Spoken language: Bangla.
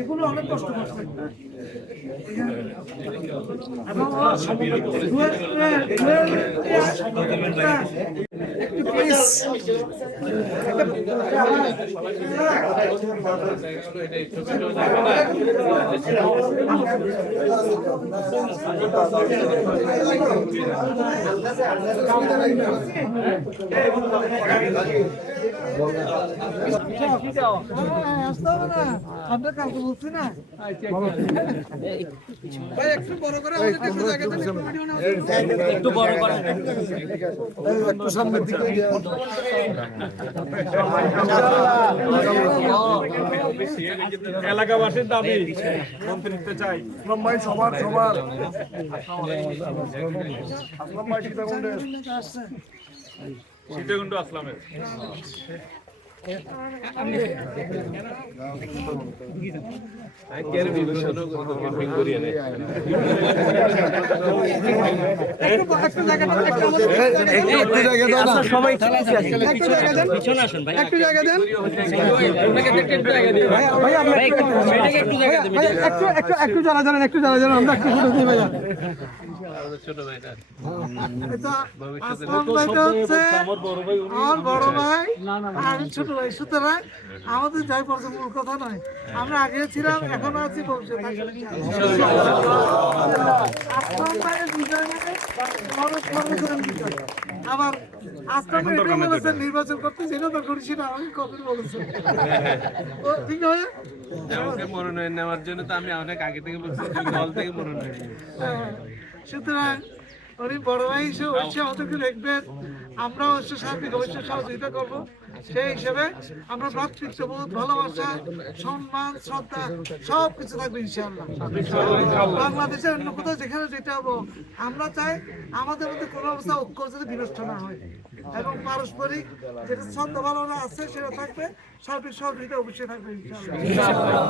এগুলো অনেক কষ্ট করছে আমরা কাউকে বলছি না ভাই একটু বড় করে একটু বড় করে একটু সামনের দিকে এলাকাবাসীর দাবি মন্ত্রিত্ব চাই ভাই সবার আসলাম ভাই সীতাকুণ্ড আসলামের একটু যারা জানেন আমরা একটু ফটো দিই ভাইয়া আমার বড় ভাই আমি ছোট ভাই, সুতরাং আমাদের যাই পর্যন্ত মূল কথা নয়, আমরা আগে ছিলাম এখনো আছি আবার আসলাম এটা বলেছেন নির্বাচন করতে যেটা তো করেছি না আমি কখন বলেছেন ঠিক নয় মনোনয়ন নেওয়ার জন্য তো আমি অনেক আগে থেকে বলছি দল থেকে মনোনয়ন। সুতরাং উনি বড় ভাই হিসেবে অবশ্যই আমাদেরকে দেখবেন, আমরা অবশ্যই সার্বিক অবশ্যই সহযোগিতা করবো। সেই হিসেবে আমরা ভ্রাতৃত্ববোধ, ভালোবাসা, সম্মান, শ্রদ্ধা সবকিছু থাকবে ইনশাআল্লাহ। বাংলাদেশের অন্য কোথাও যেখানে যেটা হবো, আমরা চাই আমাদের মধ্যে কোনো অবস্থা ঐক্য যাতে বিনষ্ট না হয় এবং পারস্পরিক যেটা শ্রদ্ধা ভালোবাসা আছে সেটা থাকবে, সার্বিক সহযোগিতা অবশ্যই থাকবে ইনশাআল্লাহ।